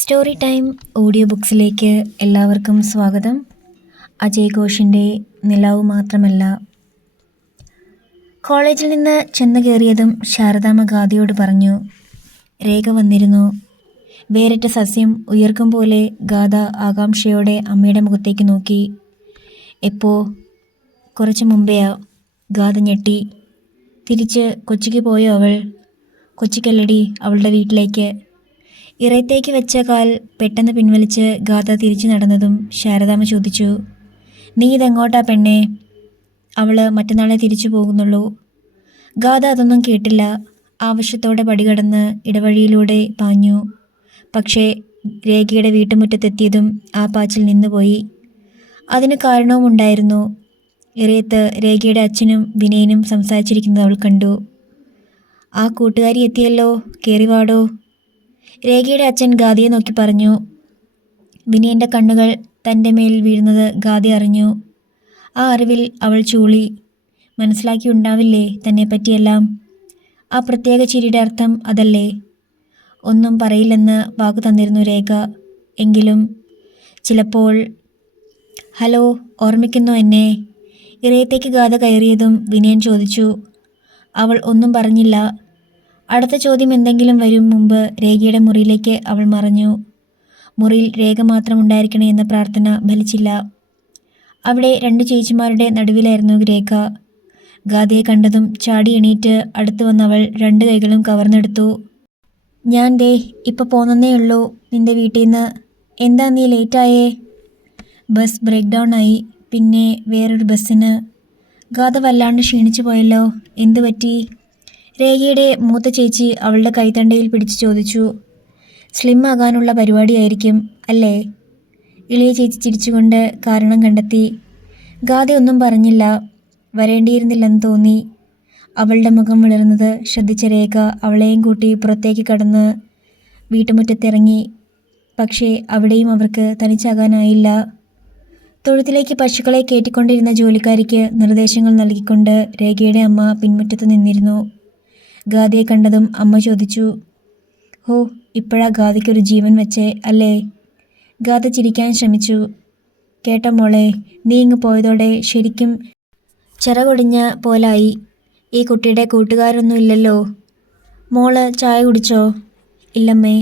Story time audio ബുക്സിലേക്ക് എല്ലാവർക്കും സ്വാഗതം. അജയ് ഘോഷിൻ്റെ നിലാവ് മാത്രമല്ല. കോളേജിൽ നിന്ന് ചെന്ന് കയറിയതും ശാരദാമ്മ ഗാദിയോട് പറഞ്ഞു, രേഖ വന്നിരുന്നു. വേറിട്ട സസ്യം ഉയർക്കും പോലെ ഗാഥ ആകാംക്ഷയോടെ അമ്മയുടെ മുഖത്തേക്ക് നോക്കി. എപ്പോ? കുറച്ച് മുമ്പെയാ. ഗാഥ ഞെട്ടി. തിരിച്ച് കൊച്ചിക്ക് പോയോ അവൾ? കൊച്ചിക്കല്ലടി, അവളുടെ വീട്ടിലേക്ക്. ഇറയത്തേക്ക് വെച്ച കാൽ പെട്ടെന്ന് പിൻവലിച്ച് ഗാഥ തിരിച്ചു നടന്നതും ശാരദാമ്മ ചോദിച്ചു, നീ ഇതെങ്ങോട്ടാ പെണ്ണേ? അവൾ മറ്റന്നാളെ തിരിച്ചു പോകുന്നുള്ളൂ. ഗാഥ അതൊന്നും കേട്ടില്ല. ആവശ്യത്തോടെ പടികടന്ന് ഇടവഴിയിലൂടെ പാഞ്ഞു. പക്ഷേ രേഖയുടെ വീട്ടുമുറ്റത്തെത്തിയതും ആ പാച്ചിൽ നിന്നുപോയി. അതിന് കാരണവുമുണ്ടായിരുന്നു. ഇറയത്ത് രേഖയുടെ അച്ഛനും വിനയനും സംസാരിച്ചിരിക്കുന്നത് അവൾ കണ്ടു. ആ കൂട്ടുകാരി എത്തിയല്ലോ, കേറിവാടോ. രേഖയുടെ അച്ഛൻ ഗാദിയെ നോക്കി പറഞ്ഞു. വിനയൻ്റെ കണ്ണുകൾ തൻ്റെ മേൽ വീഴുന്നത് ഗാദി അറിഞ്ഞു. ആ അറിവിൽ അവൾ ചൂളി. മനസ്സിലാക്കിയുണ്ടാവില്ലേ തന്നെപ്പറ്റിയെല്ലാം? ആ പ്രത്യേക ചിരിയുടെ അർത്ഥം അതല്ലേ? ഒന്നും പറയില്ലെന്ന് വാക്കു തന്നിരുന്നു രേഖ. എങ്കിലും ചിലപ്പോൾ. ഹലോ, ഓർമ്മിക്കുന്നോ എന്നെ? ഇറയത്തേക്ക് ഗാഥ കയറിയതും വിനയൻ ചോദിച്ചു. അവൾ ഒന്നും പറഞ്ഞില്ല. അടുത്ത ചോദ്യം എന്തെങ്കിലും വരും മുമ്പ് രേഖയുടെ മുറിയിലേക്ക് അവൾ മറഞ്ഞു. മുറിയിൽ രേഖ മാത്രം ഉണ്ടായിരിക്കണേ എന്ന പ്രാർത്ഥന ഫലിച്ചില്ല. അവിടെ രണ്ട് ചേച്ചിമാരുടെ നടുവിലായിരുന്നു രേഖ. ഗാഥയെ കണ്ടതും ചാടി എണീറ്റ് അടുത്തു വന്നവൾ രണ്ട് കൈകളും കവർന്നെടുത്തു. ഞാൻ ദേ ഇപ്പോൾ പോന്നേ ഉള്ളൂ നിന്റെ വീട്ടിൽ നിന്ന്. എന്താ നീ ലേറ്റായേ? ബസ് ബ്രേക്ക് ഡൗൺ ആയി. പിന്നെ വേറൊരു ബസ്സിന്. ഗാഥ വല്ലാണ്ട് ക്ഷീണിച്ചു പോയല്ലോ. എന്തു പറ്റി? രേഖയുടെ മൂത്ത ചേച്ചി അവളുടെ കൈത്തണ്ടയിൽ പിടിച്ചു ചോദിച്ചു. സ്ലിം ആകാനുള്ള പരിപാടിയായിരിക്കും അല്ലേ? ഇളയ ചേച്ചി ചിരിച്ചുകൊണ്ട് കാരണം കണ്ടെത്തി. ഗാഥ ഒന്നും പറഞ്ഞില്ല. വരേണ്ടിയിരുന്നില്ലെന്ന് തോന്നി. അവളുടെ മുഖം വിളർന്നത് ശ്രദ്ധിച്ച രേഖ അവളെയും കൂട്ടി പുറത്തേക്ക് കടന്ന് വീട്ടുമുറ്റത്തിറങ്ങി. പക്ഷേ അവിടെയും അവർക്ക് തനിച്ചാകാനായില്ല. തൊഴുത്തിലേക്ക് പശുക്കളെ കയറ്റിക്കൊണ്ടിരുന്ന ജോലിക്കാരിക്ക് നിർദ്ദേശങ്ങൾ നൽകിക്കൊണ്ട് രേഖയുടെ അമ്മ പിൻമുറ്റത്ത് നിന്നിരുന്നു. ഗാഥയെ കണ്ടതും അമ്മ ചോദിച്ചു, ഹോ, ഇപ്പോഴാ ഗാഥയ്ക്കൊരു ജീവൻ വെച്ചേ അല്ലേ? ഗാഥ ചിരിക്കാൻ ശ്രമിച്ചു. കേട്ടോ മോളെ, നീ ഇങ്ങ് പോയതോടെ ശരിക്കും ചിറകൊടിഞ്ഞ പോലായി. ഈ കുട്ടിയുടെ കൂട്ടുകാരൊന്നും ഇല്ലല്ലോ. മോള് ചായ കുടിച്ചോ? ഇല്ലമ്മേ.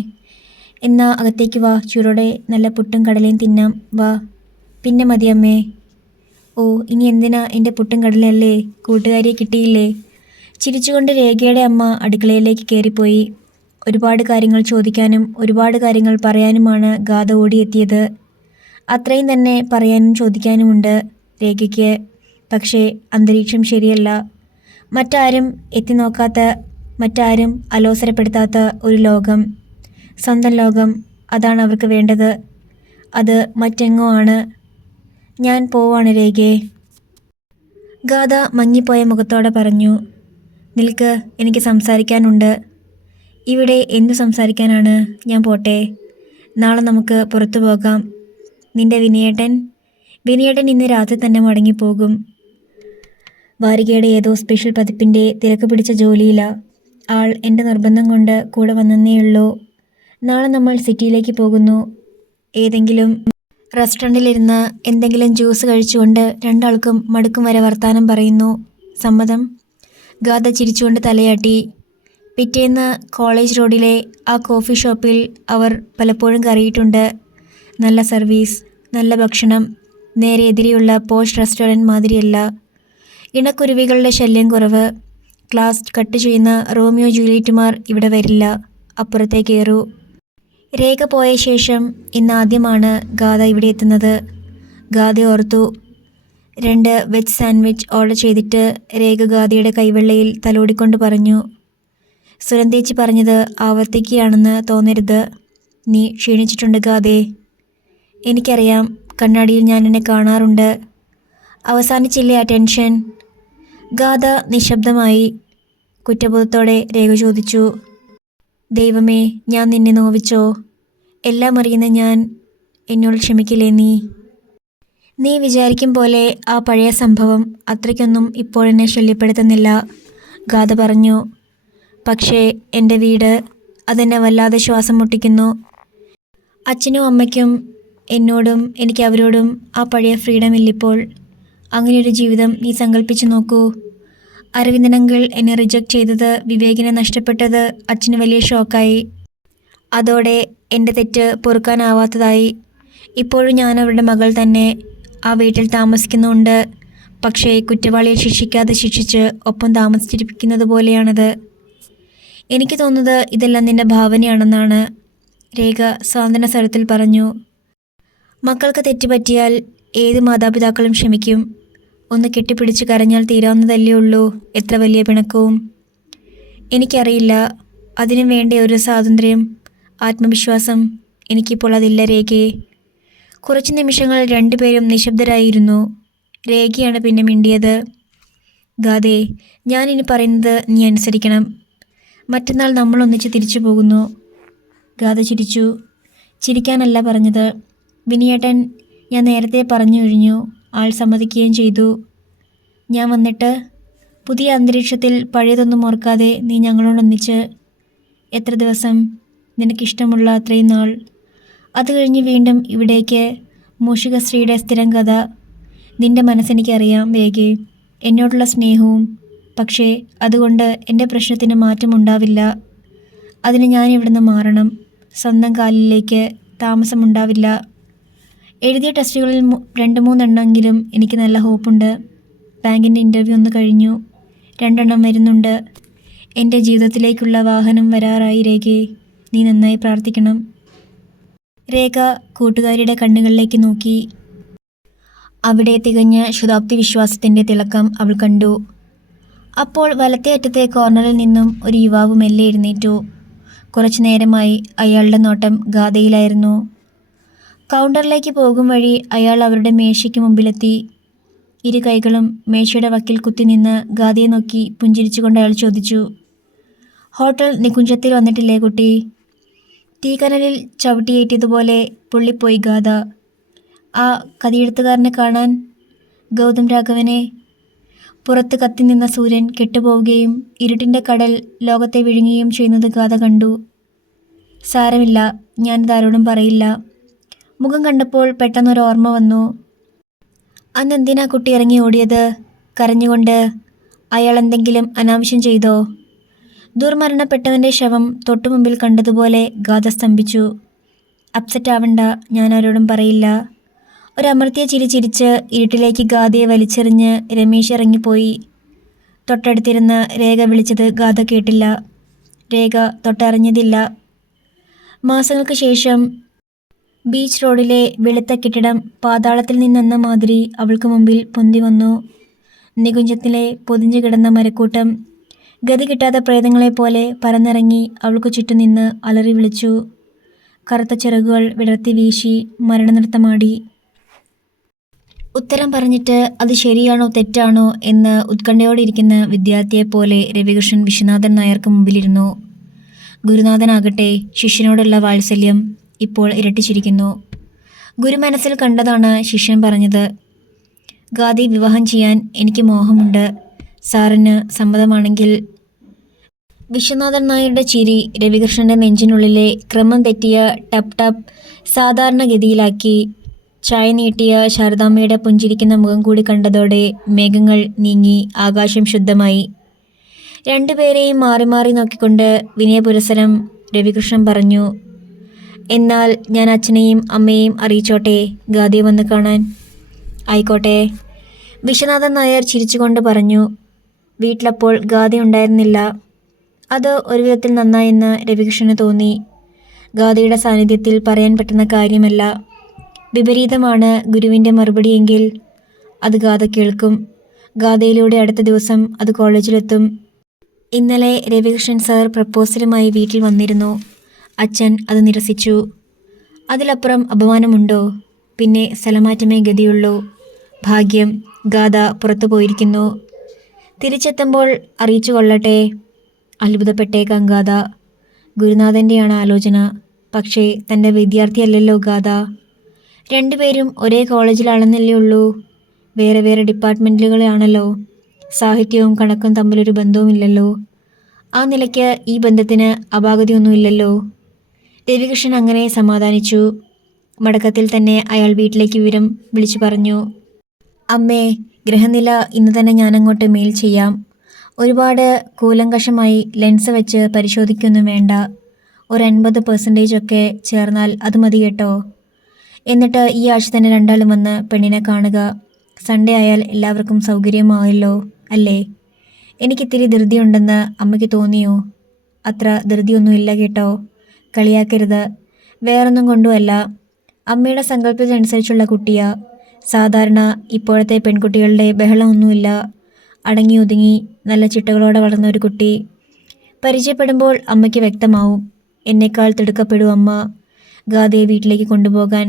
എന്നാ അകത്തേക്ക് വാ, ചൂടോടെ നല്ല പുട്ടും കടലയും തിന്നാം. വാ. പിന്നെ മതിയമ്മേ. ഓ, ഇനി എന്തിനാ എൻ്റെ പുട്ടും കടലല്ലേ? കൂട്ടുകാരിയെ കിട്ടിയില്ലേ? ചിരിച്ചുകൊണ്ട് രേഖയുടെ അമ്മ അടുക്കളയിലേക്ക് കയറിപ്പോയി. ഒരുപാട് കാര്യങ്ങൾ ചോദിക്കാനും ഒരുപാട് കാര്യങ്ങൾ പറയാനുമാണ് ഗാഥ ഓടിയെത്തിയത്. അത്രയും തന്നെ പറയാനും ചോദിക്കാനുമുണ്ട് രേഖയ്ക്ക്. പക്ഷേ അന്തരീക്ഷം ശരിയല്ല. മറ്റാരും എത്തി നോക്കാത്ത, മറ്റാരും അലോസരപ്പെടുത്താത്ത ഒരു ലോകം, സ്വന്തം ലോകം. അതാണ് അവർക്ക് വേണ്ടത്. അത് മറ്റെങ്ങോ ആണ്. ഞാൻ പോവാണ് രേഖേ. ഗാഥ മങ്ങിപ്പോയ മുഖത്തോടെ പറഞ്ഞു. നിൽക്ക്, എനിക്ക് സംസാരിക്കാനുണ്ട്. ഇവിടെ എന്തു സംസാരിക്കാനാണ്? ഞാൻ പോട്ടെ. നാളെ നമുക്ക് പുറത്തു പോകാം. നിന്റെ വിനയേട്ടൻ ഇന്ന് രാത്രി തന്നെ മടങ്ങിപ്പോകും. വാരികയുടെ ഏതോ സ്പെഷ്യൽ പതിപ്പിൻ്റെ തിരക്ക് പിടിച്ച ജോലിയില്ല. ആൾ എൻ്റെ നിർബന്ധം കൊണ്ട് കൂടെ വന്നേയുള്ളൂ. നാളെ നമ്മൾ സിറ്റിയിലേക്ക് പോകുന്നു. ഏതെങ്കിലും റെസ്റ്റോറൻറ്റിലിരുന്ന് എന്തെങ്കിലും ജ്യൂസ് കഴിച്ചുകൊണ്ട് രണ്ടാൾക്കും മടുക്കും വരെ വർത്താനം പറയുന്നു. സമ്മതം? ഗാഥ ചിരിച്ചുകൊണ്ട് തലയാട്ടി. പിറ്റേന്ന് കോളേജ് റോഡിലെ ആ കോഫി ഷോപ്പിൽ അവർ പലപ്പോഴും കയറിയിട്ടുണ്ട്. നല്ല സർവീസ്, നല്ല ഭക്ഷണം. നേരെ എതിരെയുള്ള പോഷ് റെസ്റ്റോറൻറ്റ് മാതിരിയല്ല. ഇണക്കുരുവികളുടെ ശല്യം കുറവ്. ക്ലാസ് കട്ട് ചെയ്യുന്ന റോമിയോ ജൂലിയറ്റുമാർ ഇവിടെ വരില്ല. അപ്പുറത്തേ കയറൂ. രേഖ പോയ ശേഷം ഇന്നാദ്യമാണ് ഗാഥ ഇവിടെ എത്തുന്നത്. ഗാഥ ഓർത്തു. 2 വെജ് സാൻഡ്വിച്ച് ഓർഡർ ചെയ്തിട്ട് രേഖ ഗാഥയുടെ കൈവെള്ളയിൽ തലോടിക്കൊണ്ട് പറഞ്ഞു, സുരന്തേച്ചി പറഞ്ഞത് ആവർത്തിക്കുകയാണെന്ന് തോന്നരുത്. നീ ക്ഷീണിച്ചിട്ടുണ്ട് ഗാഥേ. എനിക്കറിയാം. കണ്ണാടിയിൽ ഞാൻ എന്നെ കാണാറുണ്ട്. അവസാനിച്ചില്ലേ ആ ടെൻഷൻ? ഗാഥ നിശബ്ദമായി. കുറ്റബോധത്തോടെ രേഖ ചോദിച്ചു, ദൈവമേ, ഞാൻ നിന്നെ നോവിച്ചോ? എല്ലാം അറിയുന്ന ഞാൻ. എന്നോട് ക്ഷമിക്കില്ലേ നീ? നീ വിചാരിക്കും പോലെ ആ പഴയ സംഭവം അത്രയ്ക്കൊന്നും ഇപ്പോഴെന്നെ ശല്യപ്പെടുത്തുന്നില്ല, ഗാഥ പറഞ്ഞു. പക്ഷേ എൻ്റെ വീട്, അതെന്നെ വല്ലാതെ ശ്വാസം മുട്ടിക്കുന്നു. അച്ഛനും അമ്മയ്ക്കും എന്നോടും എനിക്ക് അവരോടും ആ പഴയ ഫ്രീഡം ഇല്ലിപ്പോൾ. അങ്ങനെയൊരു ജീവിതം നീ സങ്കല്പിച്ചു നോക്കൂ. അരവിന്ദനങ്കിൾ എന്നെ റിജക്റ്റ് ചെയ്തത്, വിവേകിനെ നഷ്ടപ്പെട്ടത് അച്ഛന് വലിയ ഷോക്കായി. അതോടെ എൻ്റെ തെറ്റ് പൊറുക്കാനാവാത്തതായി. ഇപ്പോഴും ഞാൻ അവരുടെ മകൾ തന്നെ. ആ വീട്ടിൽ താമസിക്കുന്നുണ്ട്. പക്ഷേ കുറ്റവാളിയെ ശിക്ഷിക്കാതെ ശിക്ഷിച്ച് ഒപ്പം താമസിച്ചിരിക്കുന്നത് പോലെയാണത്. എനിക്ക് തോന്നുന്നത് ഇതെല്ലാം നിന്റെ ഭാവനയാണെന്നാണ്, രേഖ സാന്ത്വന സ്വരത്തിൽ പറഞ്ഞു. മക്കൾക്ക് തെറ്റുപറ്റിയാൽ ഏത് മാതാപിതാക്കളും ക്ഷമിക്കും. ഒന്ന് കെട്ടിപ്പിടിച്ച് കരഞ്ഞാൽ തീരാവുന്നതല്ലേ ഉള്ളൂ എത്ര വലിയ പിണക്കവും. എനിക്കറിയില്ല, അതിനും വേണ്ട ഒരു സ്വാതന്ത്ര്യം, ആത്മവിശ്വാസം. എനിക്കിപ്പോൾ അതില്ല രേഖയെ. കുറച്ച് നിമിഷങ്ങൾ രണ്ടുപേരും നിശബ്ദരായിരുന്നു. രേഖയാണ് പിന്നെ മിണ്ടിയത്. ഗാദേ, ഞാനിനി പറയുന്നത് നീ അനുസരിക്കണം. മറ്റന്നാൾ നമ്മൾ ഒന്നിച്ച് തിരിച്ചു പോകുന്നു. ഗാഥ ചിരിച്ചു. ചിരിക്കാനല്ല പറഞ്ഞത് വിനിയേട്ടൻ, ഞാൻ നേരത്തെ പറഞ്ഞു കഴിഞ്ഞു. ആൾ സമ്മതിക്കുകയും ചെയ്തു. ഞാൻ വന്നിട്ട് പുതിയ അന്തരീക്ഷത്തിൽ പഴയതൊന്നും ഓർക്കാതെ നീ ഞങ്ങളോടൊന്നിച്ച് എത്ര ദിവസം? നിനക്കിഷ്ടമുള്ള അത്രയും നാൾ. അത് കഴിഞ്ഞ് വീണ്ടും ഇവിടേക്ക്. മൂഷികശ്രീയുടെ സ്ഥിരം കഥ. നിന്റെ മനസ്സെനിക്കറിയാം രേഖേ, എന്നോടുള്ള സ്നേഹവും. പക്ഷേ അതുകൊണ്ട് എൻ്റെ പ്രശ്നത്തിന് മാറ്റമുണ്ടാവില്ല. അതിന് ഞാൻ ഇവിടുന്ന് മാറണം. സ്വന്തം കാലിലേക്ക്. താമസമുണ്ടാവില്ല. എഴുതിയ ടെസ്റ്റുകളിൽ 2-3 എണ്ണമെങ്കിലും എനിക്ക് നല്ല ഹോപ്പുണ്ട്. ബാങ്കിൻ്റെ ഇൻ്റർവ്യൂ ഒന്ന് കഴിഞ്ഞു. 2 എണ്ണം വരുന്നുണ്ട്. എൻ്റെ ജീവിതത്തിലേക്കുള്ള വാഹനം വരാറായി രേഖേ. നീ നന്നായി പ്രാർത്ഥിക്കണം. രേഖ കൂട്ടുകാരിയുടെ കണ്ണുകളിലേക്ക് നോക്കി. അവിടെ തികഞ്ഞ ശുഭാപ്തി വിശ്വാസത്തിൻ്റെ തിളക്കം അവൾ കണ്ടു. അപ്പോൾ വലത്തേ അറ്റത്തെ കോർണറിൽ നിന്നും ഒരു യുവാവ് മെല്ലെ എഴുന്നേറ്റു. കുറച്ചു നേരമായി അയാളുടെ നോട്ടം ഗാഥയിലായിരുന്നു. കൗണ്ടറിലേക്ക് പോകും വഴി അയാൾ അവരുടെ മേശയ്ക്ക് മുമ്പിലെത്തി. ഇരു കൈകളും മേശയുടെ വക്കിൽ കുത്തിനിന്ന് ഗാഥയെ നോക്കി പുഞ്ചിരിച്ചുകൊണ്ട് അയാൾ ചോദിച്ചു, ഹോട്ടൽ നികുഞ്ചത്തിൽ വന്നിട്ടില്ലേ കുട്ടി? തീക്കനലിൽ ചവിട്ടിയേറ്റതുപോലെ പൊള്ളിപ്പോയി ഗാഥ. ആ കഥയെഴുത്തുകാരനെ കാണാൻ? ഗൗതം രാഘവനെ. പുറത്ത് കത്തി നിന്ന സൂര്യൻ കെട്ടുപോവുകയും ഇരുട്ടിൻ്റെ കടൽ ലോകത്തെ വിഴുങ്ങുകയും ചെയ്യുന്നത് ഗാഥ കണ്ടു. സാരമില്ല, ഞാനിതാരോടും പറയില്ല. മുഖം കണ്ടപ്പോൾ പെട്ടെന്നൊരു ഓർമ്മ വന്നു. അന്നെന്തിനാ കുട്ടി ഇറങ്ങി ഓടിയത്? കരഞ്ഞുകൊണ്ട്. അയാൾ എന്തെങ്കിലും അനാവശ്യം ചെയ്തോ? ദുർമരണപ്പെട്ടവൻ്റെ ശവം തൊട്ടുമുമ്പിൽ കണ്ടതുപോലെ ഗാഥ സ്തംഭിച്ചു. അപ്സെറ്റ് ആവണ്ട, ഞാൻ ആരോടും പറയില്ല. ഒരമർത്തിയ ചിരി ചിരിച്ച് ഇരുട്ടിലേക്ക് ഗാഥയെ വലിച്ചെറിഞ്ഞ് രമേശ് ഇറങ്ങിപ്പോയി. തൊട്ടടുത്തിരുന്ന് രേഖ വിളിച്ചത് ഗാഥ കേട്ടില്ല. രേഖ തൊട്ടറിഞ്ഞതില്ല. മാസങ്ങൾക്ക് ശേഷം ബീച്ച് റോഡിലെ വെളുത്ത കെട്ടിടം പാതാളത്തിൽ നിന്നെന്ന മാതിരി അവൾക്ക് മുമ്പിൽ പൊന്തി വന്നു. നികുഞ്ചത്തിലെ പൊതിഞ്ഞു കിടന്ന മരക്കൂട്ടം ഗതി കിട്ടാത്ത പ്രേതങ്ങളെപ്പോലെ പറന്നിറങ്ങി അവൾക്ക് ചുറ്റും നിന്ന് അലറി വിളിച്ചു. കറുത്ത ചിറകുകൾ വിടർത്തി വീശി മരണനൃത്തമാടി. ഉത്തരം പറഞ്ഞിട്ട് അത് ശരിയാണോ തെറ്റാണോ എന്ന് ഉത്കണ്ഠയോടിരിക്കുന്ന വിദ്യാർത്ഥിയെപ്പോലെ രവികൃഷ്ണൻ വിശ്വനാഥൻ നായർക്ക് മുമ്പിലിരുന്നു. ഗുരുനാഥനാകട്ടെ ശിഷ്യനോടുള്ള വാത്സല്യം ഇപ്പോൾ ഇരട്ടിച്ചിരിക്കുന്നു. ഗുരു മനസ്സിൽ കണ്ടതാണ് ശിഷ്യൻ പറഞ്ഞത്. ഗാദി വിവാഹം ചെയ്യാൻ എനിക്ക് മോഹമുണ്ട്. സാറിന് സമ്മതമാണെങ്കിൽ. വിശ്വനാഥൻ നായരുടെ ചിരി രവികൃഷ്ണൻ്റെ നെഞ്ചിനുള്ളിലെ ക്രമം തെറ്റിയ ടപ് ടപ് സാധാരണഗതിയിലാക്കി. ചായ നീട്ടിയ ശാരദാമ്മയുടെ പുഞ്ചിരിക്കുന്ന മുഖം കൂടി കണ്ടതോടെ മേഘങ്ങൾ നീങ്ങി, ആകാശം ശുദ്ധമായി. രണ്ടുപേരെയും മാറി മാറി നോക്കിക്കൊണ്ട് വിനയപുരസരം രവികൃഷ്ണൻ പറഞ്ഞു, എന്നാൽ ഞാൻ അച്ഛനെയും അമ്മയെയും അറിയിച്ചോട്ടെ ഗാദിയെ വന്ന് കാണാൻ? ആയിക്കോട്ടെ, വിശ്വനാഥൻ നായർ ചിരിച്ചുകൊണ്ട് പറഞ്ഞു. വീട്ടിലപ്പോൾ ഗാദി ഉണ്ടായിരുന്നില്ല. അത് ഒരു വിധത്തിൽ നന്നായെന്ന് രവികൃഷ്ണന് തോന്നി. ഗാദിയുടെ സാന്നിധ്യത്തിൽ പറയാൻ പറ്റുന്ന കാര്യമല്ല. വിപരീതമാണ് ഗുരുവിൻ്റെ മറുപടിയെങ്കിൽ അത് ഗാഥ കേൾക്കും. ഗാഥയിലൂടെ അടുത്ത ദിവസം അത് കോളേജിലെത്തും. ഇന്നലെ രവികൃഷ്ണൻ സാർ പ്രപ്പോസലുമായി വീട്ടിൽ വന്നിരുന്നു. അച്ഛൻ അത് നിരസിച്ചു. അതിലപ്പുറം അപമാനമുണ്ടോ? പിന്നെ സ്ഥലമാറ്റമേ ഗതിയുള്ളൂ. ഭാഗ്യം, ഗാഥ പുറത്തു പോയിരിക്കുന്നു. തിരിച്ചെത്തുമ്പോൾ അറിയിച്ചു കൊള്ളട്ടെ. അത്ഭുതപ്പെട്ടേക്കാം ഗാഥ. ഗുരുനാഥൻ്റെയാണ് ആലോചന. പക്ഷേ തൻ്റെ വിദ്യാർത്ഥിയല്ലല്ലോ ഗാഥ. രണ്ടുപേരും ഒരേ കോളേജിലാണെന്നല്ലേ ഉള്ളൂ. വേറെ വേറെ ഡിപ്പാർട്ട്മെൻറ്റുകളാണല്ലോ. സാഹിത്യവും കണക്കും തമ്മിലൊരു ബന്ധവുമില്ലല്ലോ. ആ നിലയ്ക്ക് ഈ ബന്ധത്തിന് അപാകതയൊന്നുമില്ലല്ലോ. രവികൃഷ്ണൻ അങ്ങനെ സമാധാനിച്ചു. മടക്കത്തിൽ തന്നെ അയാൾ വീട്ടിലേക്ക് വിവരം വിളിച്ചു പറഞ്ഞു. അമ്മേ, ഗ്രഹനില ഇന്ന് തന്നെ ഞാനങ്ങോട്ട് മെയിൽ ചെയ്യാം. ഒരുപാട് കൂലങ്കഷമായി ലെൻസ് വെച്ച് പരിശോധിക്കൊന്നും വേണ്ട. ഒരു 50% ഒക്കെ ചേർന്നാൽ അത് മതി കേട്ടോ. എന്നിട്ട് ഈ ആഴ്ച തന്നെ രണ്ടാളും വന്ന് പെണ്ണിനെ കാണുക. സൺഡേ ആയാൽ എല്ലാവർക്കും സൗകര്യമായല്ലോ അല്ലേ? എനിക്കിത്തിരി ധൃതിയുണ്ടെന്ന് അമ്മയ്ക്ക് തോന്നിയോ? അത്ര ധൃതിയൊന്നുമില്ല കേട്ടോ. കളിയാക്കരുത്. വേറൊന്നും കൊണ്ടുമല്ല. അമ്മയുടെ സങ്കല്പത്തിനനുസരിച്ചുള്ള കുട്ടിയാ. സാധാരണ ഇപ്പോഴത്തെ പെൺകുട്ടികളുടെ ബഹളമൊന്നുമില്ല. അടങ്ങി ഒതുങ്ങി നല്ല ചിട്ടകളോടെ വളർന്ന ഒരു കുട്ടി. പരിചയപ്പെടുമ്പോൾ അമ്മയ്ക്ക് വ്യക്തമാവും. എന്നേക്കാൾ തിടുക്കപ്പെടും അമ്മ ഗാഥയെ വീട്ടിലേക്ക് കൊണ്ടുപോകാൻ.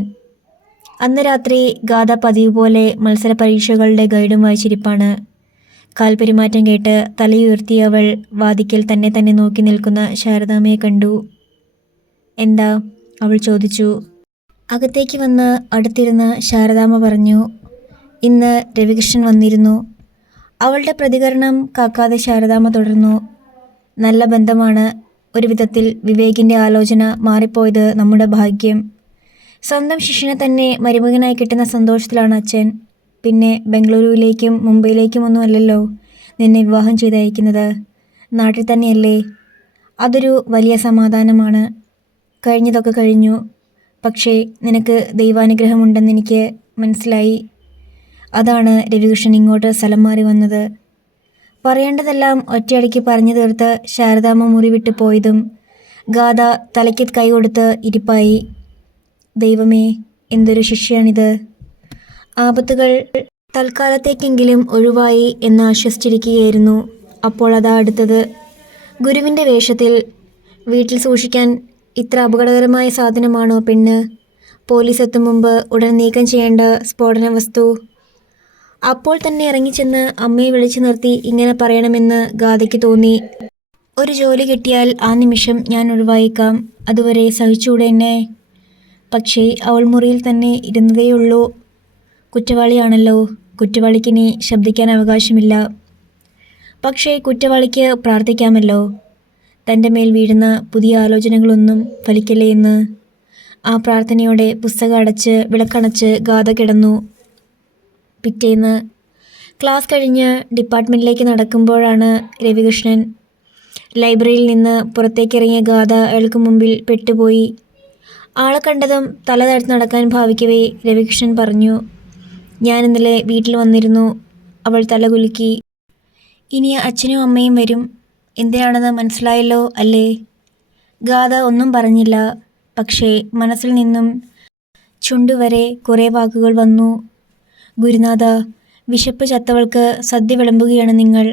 അന്ന് രാത്രി ഗാഥ പതിവ് പോലെ മത്സര പരീക്ഷകളുടെ ഗൈഡും വായിച്ചിരിപ്പാണ്. കാൽപെരുമാറ്റം കേട്ട് തലയുയർത്തിയ അവൾ വാതിക്കൽ തന്നെ നോക്കി നിൽക്കുന്ന ശാരദാമ്മയെ കണ്ടു. എന്താ? അവൾ ചോദിച്ചു. അകത്തേക്ക് വന്ന് അടുത്തിരുന്ന് ശാരദാമ്മ പറഞ്ഞു, ഇന്ന് രവികൃഷ്ണൻ വന്നിരുന്നു. അവളുടെ പ്രതികരണം കാക്കാതെ ശാരദാമ്മ തുടർന്നു. നല്ല ബന്ധമാണ്. ഒരു വിധത്തിൽ വിവേകിൻ്റെ ആലോചന മാറിപ്പോയത് നമ്മുടെ ഭാഗ്യം. സ്വന്തം ശിഷ്യനെ തന്നെ മരുമകനായി കിട്ടുന്ന സന്തോഷത്തിലാണ് അച്ഛൻ. പിന്നെ ബംഗളൂരുവിലേക്കും മുംബൈയിലേക്കും അല്ലല്ലോ നിന്നെ വിവാഹം ചെയ്തയക്കുന്നത്. നാട്ടിൽ തന്നെയല്ലേ? അതൊരു വലിയ സമാധാനമാണ്. കഴിഞ്ഞതൊക്കെ കഴിഞ്ഞു. പക്ഷേ നിനക്ക് ദൈവാനുഗ്രഹമുണ്ടെന്ന് എനിക്ക് മനസ്സിലായി. അതാണ് രവികൃഷ്ണൻ ഇങ്ങോട്ട് സ്ഥലം മാറി വന്നത്. പറയേണ്ടതെല്ലാം ഒറ്റയടിക്ക് പറഞ്ഞു തീർത്ത് ശാരദാമ്മ മുറി വിട്ടു പോയതും ഗാഥ തലയ്ക്ക് കൈ കൊടുത്ത് ഇരിപ്പായി. ദൈവമേ, എന്തൊരു ശിക്ഷയാണിത്! ആപത്തുകൾ തൽക്കാലത്തേക്കെങ്കിലും ഒഴിവായി എന്ന് ആശ്വസിച്ചിരിക്കുകയായിരുന്നു. അപ്പോൾ അതാ അടുത്തത്. ഗുരുവിൻ്റെ വേഷത്തിൽ. വീട്ടിൽ സൂക്ഷിക്കാൻ ഇത്ര അപകടകരമായ സാധനമാണോ പെണ്ണ്? പോലീസ് എത്തും മുമ്പ് ഉടൻ നീക്കം ചെയ്യേണ്ട സ്ഫോടന വസ്തു. അപ്പോൾ തന്നെ ഇറങ്ങിച്ചെന്ന് അമ്മയെ വിളിച്ചു നിർത്തി ഇങ്ങനെ പറയണമെന്ന് ഗാഥയ്ക്ക് തോന്നി. ഒരു ജോലി കിട്ടിയാൽ ആ നിമിഷം ഞാൻ ഒഴിവായിക്കാം. അതുവരെ സഹിച്ചൂടെ എന്നെ? പക്ഷേ അവൾ മുറിയിൽ തന്നെ ഇരുന്നതേയുള്ളൂ. കുറ്റവാളിയാണല്ലോ. കുറ്റവാളിക്കിനി ശബ്ദിക്കാൻ അവകാശമില്ല. പക്ഷേ കുറ്റവാളിക്ക് പ്രാർത്ഥിക്കാമല്ലോ. തൻ്റെ മേൽ വീഴുന്ന പുതിയ ആലോചനകളൊന്നും ഫലിക്കല്ലേ എന്ന്. ആ പ്രാർത്ഥനയോടെ പുസ്തകം അടച്ച് വിളക്കണച്ച് ഗാഥ കിടന്നു. പിറ്റേന്ന് ക്ലാസ് കഴിഞ്ഞ് ഡിപ്പാർട്ട്മെൻറ്റിലേക്ക് നടക്കുമ്പോഴാണ് രവികൃഷ്ണൻ. ലൈബ്രറിയിൽ നിന്ന് പുറത്തേക്കിറങ്ങിയ ഗാഥ അയാൾക്ക് മുമ്പിൽ പെട്ടുപോയി. ആളെ കണ്ടതും തല താഴ്ത്തി നടക്കാൻ ഭാവിക്കവേ രവികൃഷ്ണൻ പറഞ്ഞു, ഞാൻ ഇന്നലെ വീട്ടിൽ വന്നിരുന്നു. അവൾ തല കുലുക്കി. ഇനി അച്ഛനും അമ്മയും വരും. എന്തിനാണെന്ന് മനസ്സിലായല്ലോ അല്ലേ? ഗാഥ ഒന്നും പറഞ്ഞില്ല. പക്ഷേ മനസ്സിൽ നിന്നും ചുണ്ടുവരെ കുറേ വാക്കുകൾ വന്നു. ഗുരുനാഥ, വിശപ്പ് ചത്തവൾക്ക് സദ്യ വിളമ്പുകയാണ് നിങ്ങൾ.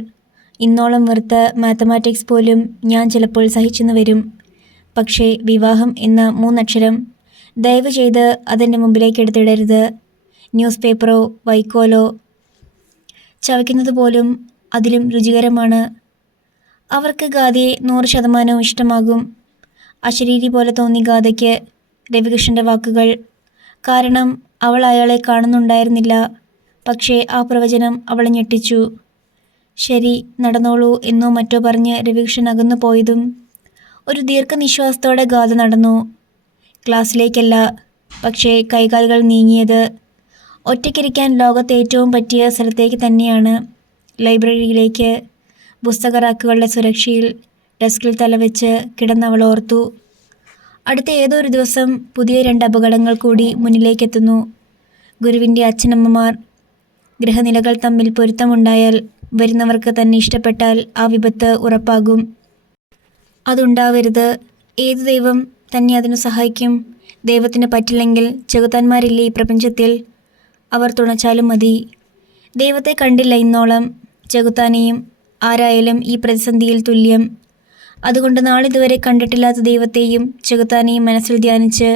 ഇന്നോളം വെറുത്ത മാത്തമാറ്റിക്സ് പോലും ഞാൻ ചിലപ്പോൾ സഹിച്ചെന്ന് വരും. പക്ഷേ വിവാഹം എന്ന 3 അക്ഷരം ദയവ് ചെയ്ത് അതെൻ്റെ മുമ്പിലേക്ക് എടുത്തിടരുത്. ന്യൂസ് പേപ്പറോ വൈക്കോലോ ചവയ്ക്കുന്നത് പോലും അതിലും രുചികരമാണ്. അവർക്ക് ഗാഥയെ 100% ഇഷ്ടമാകും. അശരീരി പോലെ തോന്നി ഗാഥയ്ക്ക് രവികൃഷ്ണൻ്റെ വാക്കുകൾ. കാരണം അവൾ അയാളെ കാണുന്നുണ്ടായിരുന്നില്ല. പക്ഷേ ആ പ്രവചനം അവളെ ഞെട്ടിച്ചു. ശരി, നടന്നോളൂ എന്നോ മറ്റോ പറഞ്ഞ് രവികൃഷ്ണൻ അകന്നു പോയതും ഒരു ദീർഘനിശ്വാസത്തോടെ ഗാഥ നടന്നു. ക്ലാസ്സിലേക്കല്ല, പക്ഷേ കൈകാലുകൾ നീങ്ങിയത് ഒറ്റയ്ക്കിരിക്കാൻ ലോകത്തെ ഏറ്റവും പറ്റിയ സ്ഥലത്തേക്ക് തന്നെയാണ്. ലൈബ്രറിയിലേക്ക്. പുസ്തകറാക്കുകളുടെ സുരക്ഷയിൽ ഡെസ്കിൽ തലവെച്ച് കിടന്നവൾ ഓർത്തു. അടുത്ത ഏതോ ഒരു ദിവസം പുതിയ 2 അപകടങ്ങൾ കൂടി മുന്നിലേക്കെത്തുന്നു. ഗുരുവിൻ്റെ അച്ഛനമ്മമാർ. ഗ്രഹനിലകൾ തമ്മിൽ പൊരുത്തമുണ്ടായാൽ, വരുന്നവർക്ക് തന്നെ ഇഷ്ടപ്പെട്ടാൽ ആ വിപത്ത് ഉറപ്പാകും. അതുണ്ടാവരുത്. ഏതു ദൈവം തന്നെ അതിനു സഹായിക്കും? ദൈവത്തിന് പറ്റില്ലെങ്കിൽ ചെകുത്താന്മാരില്ലേ ഈ പ്രപഞ്ചത്തിൽ? അവർ തുണച്ചാലും മതി. ദൈവത്തെ കണ്ടില്ല ഇന്നോളം. ചെകുത്താനെയും ആരായാലും ഈ പ്രതിസന്ധിയിൽ തുല്യം. അതുകൊണ്ട് നാളിതുവരെ കണ്ടിട്ടില്ലാത്ത ദൈവത്തെയും ചെകുത്താനെയും മനസ്സിൽ ധ്യാനിച്ച്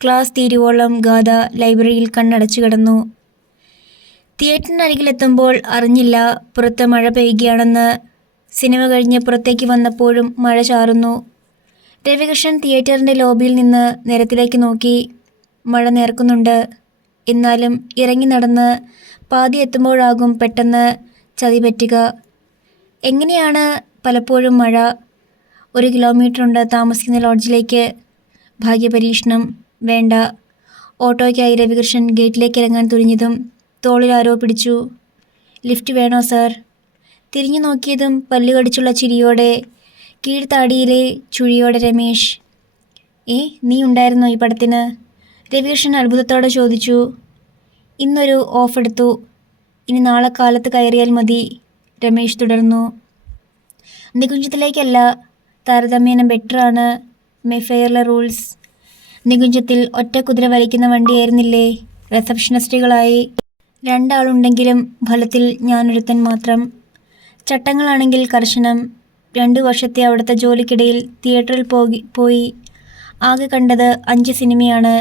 ക്ലാസ് തീരുവോളം ഗാഥ ലൈബ്രറിയിൽ കണ്ണടച്ചു കിടന്നു. തിയേറ്ററിനരികിലെത്തുമ്പോൾ അറിഞ്ഞില്ല പുറത്ത് മഴ പെയ്യുകയാണെന്ന്. സിനിമ കഴിഞ്ഞ് പുറത്തേക്ക് വന്നപ്പോഴും മഴ ചാറുന്നു. രവികൃഷ്ണൻ തിയേറ്ററിൻ്റെ ലോബിയിൽ നിന്ന് നിരത്തിലേക്ക് നോക്കി. മഴ നേർക്കുന്നുണ്ട്. എന്നാലും ഇറങ്ങി നടന്ന് പാതി എത്തുമ്പോഴാകും പെട്ടെന്ന് ചതി പറ്റുക. എങ്ങനെയാണ് പലപ്പോഴും മഴ. 1 കിലോമീറ്ററുണ്ട് താമസിക്കുന്ന ലോഡ്ജിലേക്ക്. ഭാഗ്യപരീക്ഷണം വേണ്ട. ഓട്ടോയ്ക്കായി രവികൃഷ്ണൻ ഗേറ്റിലേക്ക് ഇറങ്ങാൻ തുനിഞ്ഞതും തോളിൽ ആരോ പിടിച്ചു. ലിഫ്റ്റ് വേണോ സാർ? തിരിഞ്ഞു നോക്കിയതും പല്ലുകടിച്ചുള്ള ചിരിയോടെ, കീഴ്ത്താടിയിലെ ചുഴിയോടെ രമേശ്. നീ ഉണ്ടായിരുന്നോ ഈ പടത്തിന്? രവികൃഷ്ണൻ അത്ഭുതത്തോടെ ചോദിച്ചു. ഇന്നൊരു ഓഫ് എടുത്തു. ഇനി നാളെ കാലത്ത് കയറിയാൽ മതി, രമേശ് തുടർന്നു. നികുഞ്ചത്തിലേക്കല്ല, താരതമ്യേന ബെറ്ററാണ് മെഫെയറിലെ റൂൾസ്. നികുഞ്ചത്തിൽ ഒറ്റ കുതിര വലിക്കുന്ന വണ്ടിയായിരുന്നില്ലേ? റിസപ്ഷനിസ്റ്റുകളായി 2 ആളുണ്ടെങ്കിലും ഫലത്തിൽ ഞാനൊരുത്തൻ മാത്രം. ചട്ടങ്ങളാണെങ്കിൽ കർശനം. 2 വർഷത്തെ അവിടുത്തെ ജോലിക്കിടയിൽ തിയേറ്ററിൽ പോയി ആകെ കണ്ടത് 5 സിനിമയാണ്.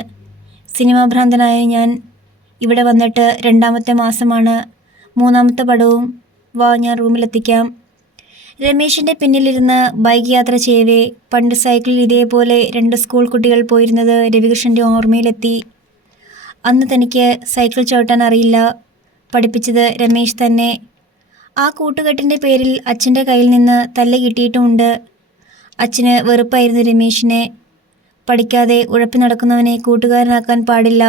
സിനിമാഭ്രാന്തനായ ഞാൻ ഇവിടെ വന്നിട്ട് 2ാമത്തെ മാസമാണ്. 3ാമത്തെ പടവും. വാ, ഞാൻ റൂമിലെത്തിക്കാം. രമേശിൻ്റെ പിന്നിലിരുന്ന് ബൈക്ക് യാത്ര ചെയ്യവേ പണ്ട് സൈക്കിളിൽ ഇതേപോലെ 2 സ്കൂൾ കുട്ടികൾ പോയിരുന്നത് രവികൃഷ്ണൻ്റെ ഓർമ്മയിലെത്തി. അന്ന് തനിക്ക് സൈക്കിൾ ചവിട്ടാൻ അറിയില്ല. പഠിപ്പിച്ചത് രമേശ് തന്നെ. ആ കൂട്ടുകെട്ടിൻ്റെ പേരിൽ അച്ഛൻ്റെ കയ്യിൽ നിന്ന് തല്ല് കിട്ടിയിട്ടുമുണ്ട്. അച്ഛന് വെറുപ്പായിരുന്നു രമേശിനെ. പഠിക്കാതെ ഉഴപ്പി നടക്കുന്നവനെ കൂട്ടുകാരനാക്കാൻ പാടില്ല.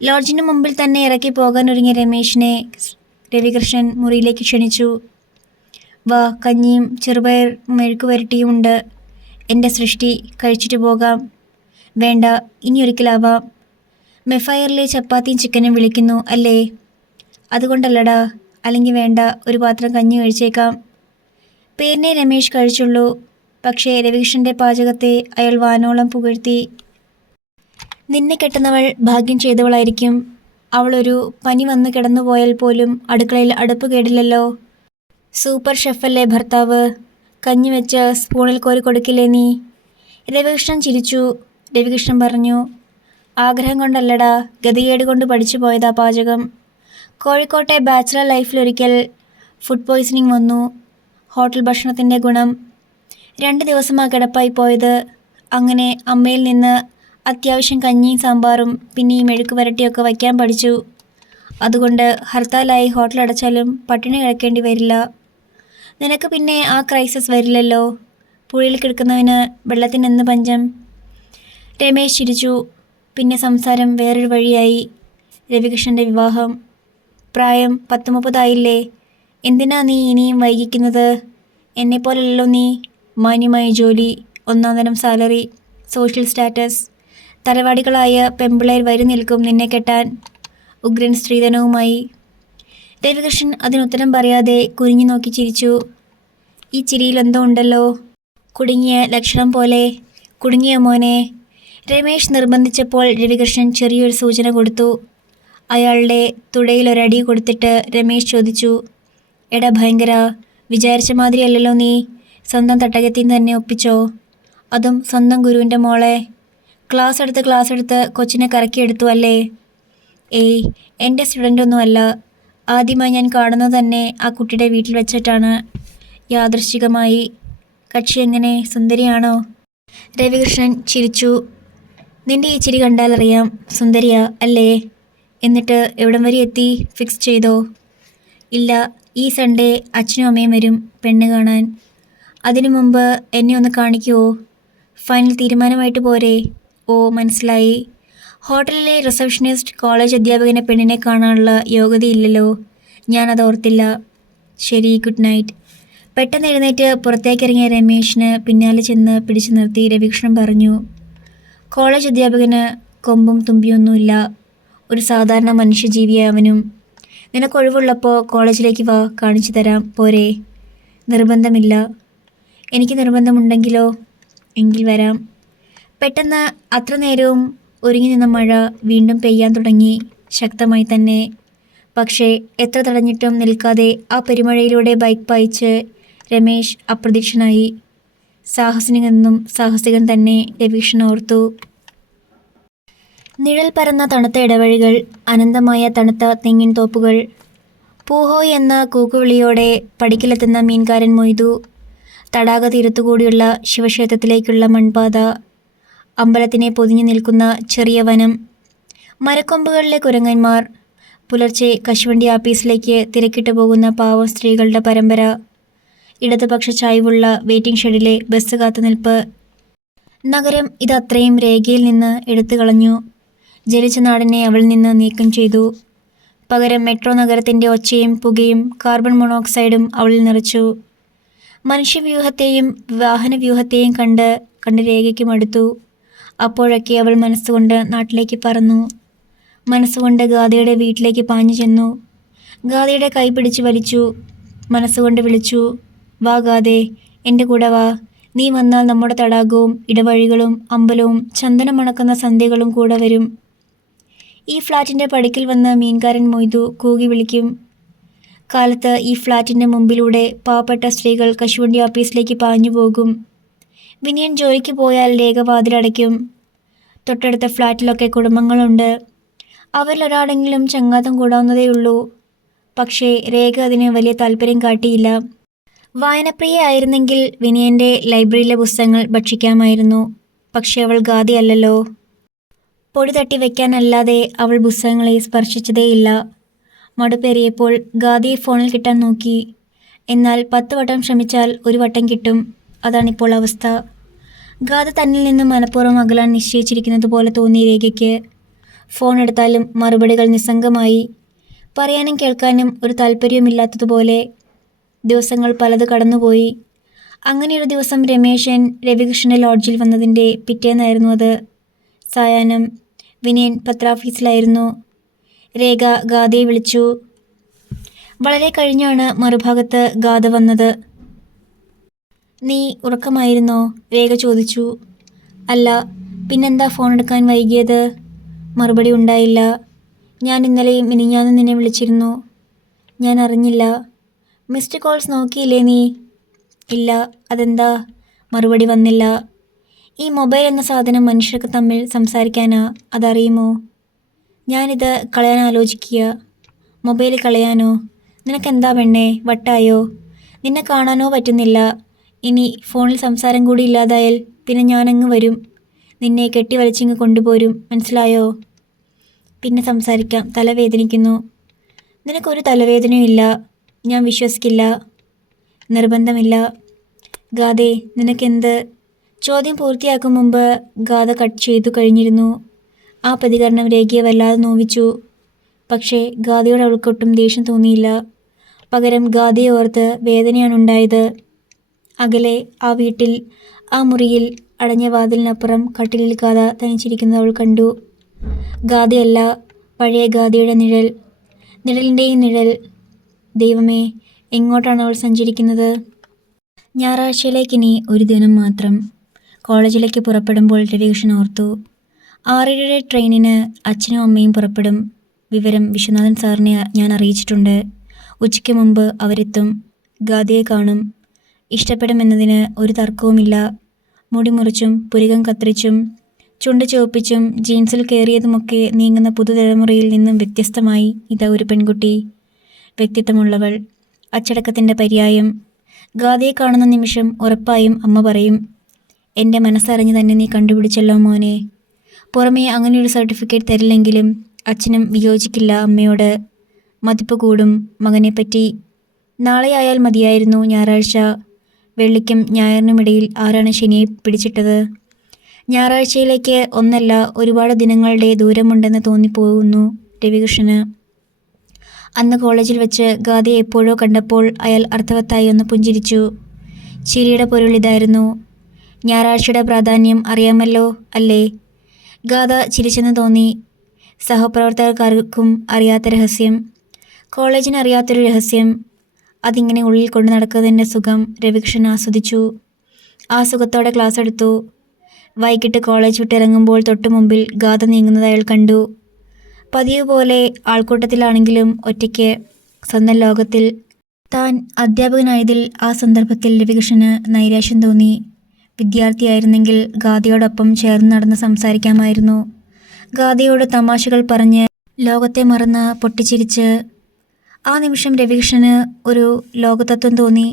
ലോഡ്ജിന് മുമ്പിൽ തന്നെ ഇറക്കി പോകാനൊരുങ്ങിയ രമേശിനെ രവികൃഷ്ണൻ മുറിയിലേക്ക് ക്ഷണിച്ചു. വാ, കഞ്ഞിയും ചെറുപയർ മെഴുക്കുവരട്ടിയുമുണ്ട്. എൻ്റെ സൃഷ്ടി, കഴിച്ചിട്ട് പോകാം. വേണ്ട, ഇനിയൊരിക്കലാവാം. മെഫയറിലെ ചപ്പാത്തിയും ചിക്കനും വിളിക്കുന്നു അല്ലേ? അതുകൊണ്ടല്ലടാ. അല്ലെങ്കിൽ വേണ്ട, ഒരു പാത്രം കഞ്ഞി കഴിച്ചേക്കാം. പേരിനെ രമേശ് കഴിച്ചുള്ളൂ. പക്ഷേ രവികൃഷ്ണൻ്റെ പാചകത്തെ അയാൾ വാനോളം പുകഴ്ത്തി. നിന്നെ കെട്ടുന്നവൾ ഭാഗ്യം ചെയ്തവളായിരിക്കും. അവളൊരു പനി വന്ന് കിടന്നുപോയാൽ പോലും അടുക്കളയിൽ അടുപ്പ് കേടില്ലല്ലോ. സൂപ്പർ ഷെഫല്ലേ ഭർത്താവ്. കഞ്ഞി വെച്ച് സ്പൂണിൽ കോരി കൊടുക്കില്ലേ നീ? രവികൃഷ്ണൻ ചിരിച്ചു. രവികൃഷ്ണൻ പറഞ്ഞു, ആഗ്രഹം കൊണ്ടല്ലടാ, ഗതികേട് കൊണ്ട് പഠിച്ചു പോയതാ പാചകം. കോഴിക്കോട്ടെ ബാച്ചിലർ ലൈഫിലൊരിക്കൽ ഫുഡ് പോയ്സണിങ് വന്നു. ഹോട്ടൽ ഭക്ഷണത്തിൻ്റെ ഗുണം. 2 ദിവസമാ കിടപ്പായി പോയത്. അങ്ങനെ അമ്മയിൽ നിന്ന് അത്യാവശ്യം കഞ്ഞിയും സാമ്പാറും പിന്നെ ഈ മെഴുക്ക് വരട്ടിയൊക്കെ വയ്ക്കാൻ പഠിച്ചു. അതുകൊണ്ട് ഹർത്താലായി ഹോട്ടൽ അടച്ചാലും പട്ടിണി കിടക്കേണ്ടി വരില്ല. നിനക്ക് പിന്നെ ആ ക്രൈസിസ് വരില്ലല്ലോ. പുഴയിൽ കിടക്കുന്നവന് വെള്ളത്തിനെന്ന് പഞ്ചം. രമേശ് ചിരിച്ചു. പിന്നെ സംസാരം വേറൊരു വഴിയായി. രവികൃഷ്ണൻ്റെ വിവാഹം. പ്രായം 19 ആയില്ലേ? എന്തിനാ നീ ഇനിയും വൈകിക്കുന്നത്? എന്നെപ്പോലല്ലോ നീ. മാന്യമായ ജോലി, 1ാം തരം സാലറി, സോഷ്യൽ സ്റ്റാറ്റസ്. തറവാടികളായ പെമ്പിളേർ വരി നിൽക്കും നിന്നെ കെട്ടാൻ, ഉഗ്രൻ സ്ത്രീധനവുമായി. രവികൃഷ്ണൻ അതിനുത്തരം പറയാതെ കുനിഞ്ഞു നോക്കി ചിരിച്ചു. ഈ ചിരിയിൽ എന്തോ ഉണ്ടല്ലോ. കുടുങ്ങിയ ലക്ഷണം പോലെ. കുടുങ്ങിയ മോനെ? രമേശ് നിർബന്ധിച്ചപ്പോൾ രവികൃഷ്ണൻ ചെറിയൊരു സൂചന കൊടുത്തു. അയാളുടെ തുടയിലൊരടി കൊടുത്തിട്ട് രമേശ് ചോദിച്ചു, എടാ ഭയങ്കര, വിചാരിച്ച മാതിരിയല്ലല്ലോ നീ. സ്വന്തം തട്ടകത്തിൽ തന്നെ ഒപ്പിച്ചോ? അതും സ്വന്തം ഗുരുവിൻ്റെ മോളെ. ക്ലാസ് എടുത്ത് കൊച്ചിനെ കറക്കിയെടുത്തു അല്ലേ? എൻ്റെ സ്റ്റുഡൻ്റൊന്നും അല്ല. ആദ്യമായി ഞാൻ കാണുന്നത് തന്നെ ആ കുട്ടിയുടെ വീട്ടിൽ വെച്ചിട്ടാണ്, യാദൃശ്ചികമായി. കക്ഷി എങ്ങനെ, സുന്ദരിയാണോ? രവികൃഷ്ണൻ ചിരിച്ചു. നിന്റെ ഈ ചിരി കണ്ടാലറിയാം, സുന്ദരിയാ അല്ലേ? എന്നിട്ട് എവിടം വരെ എത്തി? ഫിക്സ് ചെയ്തോ? ഇല്ല, ഈ സൺഡേ അച്ഛനും അമ്മയും വരും പെണ്ണ് കാണാൻ. അതിനു മുമ്പ് എന്നെ ഒന്ന് കാണിക്കുമോ? ഫൈനൽ തീരുമാനമായിട്ട് പോരെ? ഓ, മനസ്സിലായി. ഹോട്ടലിലെ റിസപ്ഷനിസ്റ്റ് കോളേജ് അധ്യാപകനെ പെണ്ണിനെ കാണാനുള്ള യോഗ്യതയില്ലല്ലോ. ഞാനത് ഓർത്തില്ല. ശരി, ഗുഡ് നൈറ്റ്. പെട്ടെന്ന് എഴുന്നേറ്റ് പുറത്തേക്കിറങ്ങിയ രമേശിന് പിന്നാലെ ചെന്ന് പിടിച്ചു നിർത്തി രവികൃഷ്ണൻ പറഞ്ഞു, കോളേജ് അധ്യാപകന് കൊമ്പും തുമ്പിയൊന്നുമില്ല. ഒരു സാധാരണ മനുഷ്യജീവിയായ അവനും. നിനക്കൊഴിവുള്ളപ്പോൾ കോളേജിലേക്ക് വാ, കാണിച്ചു തരാം, പോരെ? നിർബന്ധമില്ല. എനിക്ക് നിർബന്ധമുണ്ടെങ്കിലോ? എങ്കിൽ വരാം. പെട്ടെന്ന് അത്ര നേരവും ഒരുങ്ങി നിന്ന മഴ വീണ്ടും പെയ്യാൻ തുടങ്ങി, ശക്തമായി തന്നെ. പക്ഷേ എത്ര തടഞ്ഞിട്ടും നിൽക്കാതെ ആ പെരുമഴയിലൂടെ ബൈക്ക് പായിച്ച് രമേശ് അപ്രത്യക്ഷനായി. സാഹസികനെന്നും സാഹസികൻ തന്നെ, രവികൃഷ്ണൻ ഓർത്തു. നിഴൽ പരന്ന തണുത്ത ഇടവഴികൾ, അനന്തമായ തണുത്ത തെങ്ങിൻ തോപ്പുകൾ. പൂഹോയ് എന്ന കൂക്കുവിളിയോടെ പടിക്കലെത്തുന്ന മീൻകാരൻ മൊയ്തു. തടാക തീരത്തുകൂടിയുള്ള ശിവക്ഷേത്രത്തിലേക്കുള്ള മൺപാത. അമ്പലത്തിനെ പൊതിഞ്ഞു നിൽക്കുന്ന ചെറിയ വനം. മരക്കൊമ്പുകളിലെ കുരങ്ങന്മാർ. പുലർച്ചെ കശുവണ്ടി ആപ്പീസിലേക്ക് തിരക്കിട്ട് പോകുന്ന പാവം സ്ത്രീകളുടെ പരമ്പര. ഇടതുപക്ഷ ചായ്വുള്ള വെയിറ്റിംഗ് ഷെഡിലെ ബസ് കാത്തുനിൽപ്പ്. നഗരം ഇതത്രയും രേഖയിൽ നിന്ന് എടുത്തു കളഞ്ഞു. ജനിച്ച നാടിനെ അവളിൽ നിന്ന് നീക്കം ചെയ്തു. പകരം മെട്രോ നഗരത്തിൻ്റെ ഒച്ചയും പുകയും കാർബൺ മോണോക്സൈഡും അവളിൽ നിറച്ചു. മനുഷ്യവ്യൂഹത്തെയും വാഹനവ്യൂഹത്തെയും കണ്ട് രേഖയ്ക്ക് മടുത്തു. അപ്പോഴൊക്കെ അവൾ മനസ്സുകൊണ്ട് നാട്ടിലേക്ക് പറന്നു. മനസ്സുകൊണ്ട് ഗാഥയുടെ വീട്ടിലേക്ക് പാഞ്ഞു ചെന്നു. ഗാഥയുടെ കൈ പിടിച്ച് വലിച്ചു. മനസ്സുകൊണ്ട് വിളിച്ചു, വാ ഗാഥേ, എൻ്റെ കൂടെ വാ. നീ വന്നാൽ നമ്മുടെ തടാകവും ഇടവഴികളും അമ്പലവും ചന്ദനം മണക്കുന്ന സന്ധ്യകളും കൂടെ വരും. ഈ ഫ്ലാറ്റിൻ്റെ പടിക്കൽ വന്ന് മീൻകാരൻ മൊയ്തു കൂകി വിളിക്കും. കാലത്ത് ഈ ഫ്ലാറ്റിൻ്റെ മുമ്പിലൂടെ പാവപ്പെട്ട സ്ത്രീകൾ കശുവണ്ടി ഓഫീസിലേക്ക് പാഞ്ഞു പോകും. വിനയൻ ജോലിക്ക് പോയാൽ രേഖ വാതിലടയ്ക്കും. തൊട്ടടുത്ത ഫ്ലാറ്റിലൊക്കെ കുടുംബങ്ങളുണ്ട്. അവരിലൊരാളെങ്കിലും ചങ്ങാത്തം കൂടാവുന്നതേയുള്ളൂ. പക്ഷേ രേഖ അതിന് വലിയ താല്പര്യം കാട്ടിയില്ല. വായനപ്രിയയായിരുന്നെങ്കിൽ വിനയൻ്റെ ലൈബ്രറിയിലെ പുസ്തകങ്ങൾ ഭക്ഷിക്കാമായിരുന്നു. പക്ഷേ അവൾ ഗാഥയല്ലല്ലോ. പൊടി തട്ടി വയ്ക്കാനല്ലാതെ അവൾ പുസ്തകങ്ങളെ സ്പർശിച്ചതേയില്ല. മടുപ്പേറിയപ്പോൾ ഗാഥയെ ഫോണിൽ കിട്ടാൻ നോക്കി. എന്നാൽ 10 വട്ടം ശ്രമിച്ചാൽ 1 വട്ടം കിട്ടും. അതാണിപ്പോൾ അവസ്ഥ. ഗാഥ തന്നിൽ നിന്ന് മനഃപൂർവ്വം അകലാൻ നിശ്ചയിച്ചിരിക്കുന്നത് പോലെ തോന്നി രേഖയ്ക്ക്. ഫോൺ എടുത്താലും മറുപടികൾ നിസ്സംഗമായി. പറയാനും കേൾക്കാനും ഒരു താല്പര്യവുമില്ലാത്തതുപോലെ. ദിവസങ്ങൾ പലത് കടന്നുപോയി. അങ്ങനെയൊരു ദിവസം രമേശൻ രവികൃഷ്ണൻ്റെ ലോഡ്ജിൽ വന്നതിൻ്റെ പിറ്റേന്നായിരുന്നു അത്. സായാഹ്നം. വിനയൻ പത്രാഫീസിലായിരുന്നു. രേഖ ഗാഥയെ വിളിച്ചു. വളരെ കഴിഞ്ഞാണ് മറുഭാഗത്ത് ഗാഥ വന്നത്. നീ ഉറക്കമായിരുന്നോ? രേഖ ചോദിച്ചു. അല്ല, പിന്നെന്താ ഫോൺ എടുക്കാൻ വൈകിയത്? മറുപടി ഉണ്ടായില്ല. ഞാൻ ഇന്നലെയും മിനിഞ്ഞാന്നും നിന്നെ വിളിച്ചിരുന്നു. ഞാൻ അറിഞ്ഞില്ല. മിസ്ഡ് കോൾസ് നോക്കിയില്ലേ നീ? ഇല്ല. അതെന്താ? മറുപടി വന്നില്ല. ഈ മൊബൈൽ എന്ന സാധനം മനുഷ്യർക്ക് തമ്മിൽ സംസാരിക്കാനാ, അതറിയുമോ? ഞാനിത് കളയാൻ ആലോചിക്കുക. മൊബൈൽ കളയാനോ? നിനക്കെന്താ പെണ്ണേ, വട്ടായോ? നിന്നെ കാണാനോ പറ്റുന്നില്ല. ഇനി ഫോണിൽ സംസാരം കൂടി ഇല്ലാതായാൽ പിന്നെ ഞാനങ്ങ് വരും. നിന്നെ കെട്ടിവലിച്ചിങ്ങ് കൊണ്ടുപോരും. മനസ്സിലായോ? പിന്നെ സംസാരിക്കാം. തലവേദനിക്കുന്നു. നിനക്കൊരു തലവേദനയും ഇല്ല. ഞാൻ വിശ്വസിക്കില്ല. നിർബന്ധമില്ല. ഗാഥേ, നിനക്കെന്ത്? ചോദ്യം പൂർത്തിയാക്കും മുമ്പ് ഗാഥ കട്ട് ചെയ്തു കഴിഞ്ഞിരുന്നു. ആ പ്രതികരണം രേഖയെ വല്ലാതെ നോവിച്ചു. പക്ഷേ ഗാഥയോട് അവൾക്കൊട്ടും ദേഷ്യം തോന്നിയില്ല. പകരം ഗാഥയെ ഓർത്ത് വേദനയാണുണ്ടായത്. അകലെ ആ വീട്ടിൽ, ആ മുറിയിൽ അടഞ്ഞ വാതിലിനപ്പുറം കട്ടിലിൽ ഗാഥ തനിച്ചിരിക്കുന്നത് അവൾ കണ്ടു. ഗാഥയല്ല, പഴയ ഗാഥയുടെ നിഴൽ. നിഴലിൻ്റെയും നിഴൽ. ദൈവമേ, എങ്ങോട്ടാണ് അവൾ സഞ്ചരിക്കുന്നത്? ഞായറാഴ്ചയിലേക്കിനി ഒരു ദിനം മാത്രം. കോളേജിലേക്ക് പുറപ്പെടുമ്പോൾ രവികൃഷ്ണൻ ഓർത്തു. 6:30 ട്രെയിനിന് അച്ഛനും അമ്മയും പുറപ്പെടും. വിവരം വിശ്വനാഥൻ സാറിനെ ഞാൻ അറിയിച്ചിട്ടുണ്ട്. ഉച്ചയ്ക്ക് മുമ്പ് അവരെത്തും. ഗാഥയെ കാണും. ഇഷ്ടപ്പെടുമെന്നതിന് ഒരു തർക്കവുമില്ല. മുടി മുറിച്ചും പുരികം കത്തിരിച്ചും ചുണ്ട് ചുവപ്പിച്ചും ജീൻസിൽ കയറിയതുമൊക്കെ നീങ്ങുന്ന പുതുതലമുറയിൽ നിന്നും വ്യത്യസ്തമായി ഇതാ ഒരു പെൺകുട്ടി. വ്യക്തിത്വമുള്ളവൾ. അച്ചടക്കത്തിൻ്റെ പര്യായം. ഗാഥയെ കാണുന്ന നിമിഷം ഉറപ്പായും അമ്മ പറയും, എൻ്റെ മനസ്സറിഞ്ഞ് തന്നെ നീ കണ്ടുപിടിച്ചല്ലോ മോനെ. പുറമേ അങ്ങനെയൊരു സർട്ടിഫിക്കറ്റ് തരില്ലെങ്കിലും അച്ഛനും വിയോജിക്കില്ല അമ്മയോട്. മതിപ്പ് കൂടും മകനെപ്പറ്റി. നാളെയായാൽ മതിയായിരുന്നു ഞായറാഴ്ച. വെള്ളിക്കും ഞായറിനുമിടയിൽ ആരാണ് ശനിയെ പിടിച്ചിട്ടത്? ഞായറാഴ്ചയിലേക്ക് ഒന്നല്ല ഒരുപാട് ദിനങ്ങളുടെ ദൂരമുണ്ടെന്ന് തോന്നിപ്പോകുന്നു രവികൃഷ്ണന്. അന്ന് കോളേജിൽ വെച്ച് ഗാഥയെ എപ്പോഴോ കണ്ടപ്പോൾ അയാൾ അർത്ഥവത്തായി ഒന്ന് പുഞ്ചിരിച്ചു. ചിരിയുടെ പൊരുൾ ഇതായിരുന്നു. ഞായറാഴ്ചയുടെ പ്രാധാന്യം അറിയാമല്ലോ അല്ലേ? ഗാഥ ചിരിച്ചെന്ന് തോന്നി. സഹപ്രവർത്തകർക്കാർക്കും അറിയാത്ത രഹസ്യം. കോളേജിന് അറിയാത്തൊരു രഹസ്യം. അതിങ്ങനെ ഉള്ളിൽ കൊണ്ടു നടക്കുന്നതിൻ്റെ സുഖം രവികൃഷ്ണൻ ആസ്വദിച്ചു. ആ സുഖത്തോടെ ക്ലാസ് എടുത്തു. വൈകിട്ട് കോളേജ് വിട്ടിറങ്ങുമ്പോൾ തൊട്ടു മുമ്പിൽ ഗാഥ നീങ്ങുന്നത് അയാൾ കണ്ടു. പതിവ് പോലെ ആൾക്കൂട്ടത്തിലാണെങ്കിലും ഒറ്റയ്ക്ക്, സ്വന്തം ലോകത്തിൽ. താൻ അധ്യാപകനായതിൽ ആ സന്ദർഭത്തിൽ രവികൃഷ്ണന് നൈരാശ്യം തോന്നി. വിദ്യാർത്ഥിയായിരുന്നെങ്കിൽ ഗാഥയോടൊപ്പം ചേർന്ന് നടന്ന് സംസാരിക്കാമായിരുന്നു. ഗാഥയോട് തമാശകൾ പറഞ്ഞ് ലോകത്തെ മറന്ന് പൊട്ടിച്ചിരിച്ച്. ആ നിമിഷം രവികൃഷ്ണന് ഒരു ലോകതത്വം തോന്നി.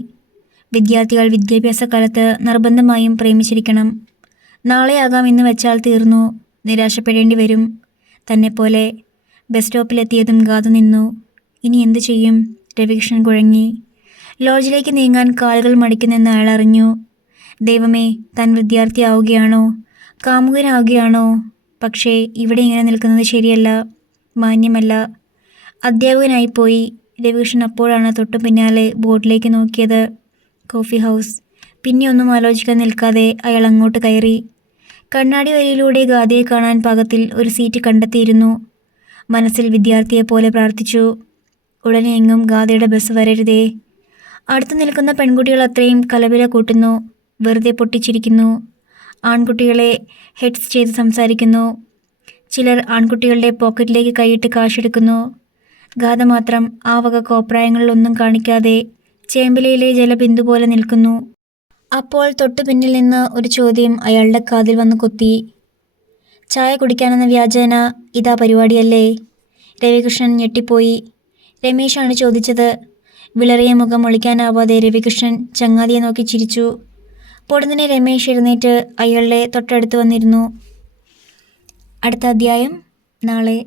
വിദ്യാർത്ഥികൾ വിദ്യാഭ്യാസ കാലത്ത് നിർബന്ധമായും പ്രേമിച്ചിരിക്കണം. നാളെയാകാം എന്ന് വെച്ചാൽ തീർന്നു. നിരാശപ്പെടേണ്ടി വരും. തന്നെപ്പോലെ. ബസ് സ്റ്റോപ്പിലെത്തിയതും ഗാഥ നിന്നു. ഇനി എന്തു ചെയ്യും? രവികൃഷ്ണൻ കുഴങ്ങി. ലോഡ്ജിലേക്ക് നീങ്ങാൻ കാലുകൾ മടിക്കുന്നെന്ന് അയാൾ അറിഞ്ഞു. ദൈവമേ, താൻ വിദ്യാർത്ഥിയാവുകയാണോ, കാമുകനാവുകയാണോ? പക്ഷേ ഇവിടെ ഇങ്ങനെ നിൽക്കുന്നത് ശരിയല്ല, മാന്യമല്ല. അധ്യാപകനായിപ്പോയി. രവികൃഷ്ണൻ അപ്പോഴാണ് തൊട്ടു പിന്നാലെ ബോർഡിലേക്ക് നോക്കിയത്. Coffee house. പിന്നെ ഒന്നും ആലോചിക്കാൻ നിൽക്കാതെ അയാൾ അങ്ങോട്ട് കയറി. കണ്ണാടി വരിയിലൂടെ ഗാദയെ കാണാൻ പാകത്തിൽ ഒരു സീറ്റ് കണ്ടെത്തിയിരുന്നു. മനസ്സിൽ വിദ്യാർത്ഥിയെപ്പോലെ പ്രാർത്ഥിച്ചു, ഉടനെ എങ്ങും ഗാദയുടെ ബസ് വരരുതേ. അടുത്തു നിൽക്കുന്ന പെൺകുട്ടികൾ അത്രയും കലപില കൂട്ടുന്നു, വെറുതെ പൊട്ടിച്ചിരിക്കുന്നു. ആൺകുട്ടികളെ ഹെഡ്സ് ചെയ്ത് സംസാരിക്കുന്നു. ചിലർ ആൺകുട്ടികളുടെ പോക്കറ്റിലേക്ക് കൈയിട്ട് കാശെടുക്കുന്നു. ഗാദ മാത്രം ആ വക കോപ്രായങ്ങളിലൊന്നും കാണിക്കാതെ ചേമ്പിലയിലെ ജലബിന്ദു പോലെ നിൽക്കുന്നു. അപ്പോൾ തൊട്ടു പിന്നിൽ നിന്ന് ഒരു ചോദ്യം അയാളുടെ കാതിൽ വന്ന് കൊത്തി. ചായ കുടിക്കാനെന്ന വ്യാജേന ഇതാ പരിപാടിയല്ലേ? രവികൃഷ്ണൻ ഞെട്ടിപ്പോയി. രമേശാണ് ചോദിച്ചത്. വിളറിയ മുഖം ഒളിക്കാനാവാതെ രവികൃഷ്ണൻ ചങ്ങാതിയെ നോക്കി ചിരിച്ചു. പൊടുന്നനെ രമേശ് എഴുന്നേറ്റ് അയാളുടെ തൊട്ടടുത്ത് വന്നിരുന്നു. അടുത്ത അധ്യായം നാളെ.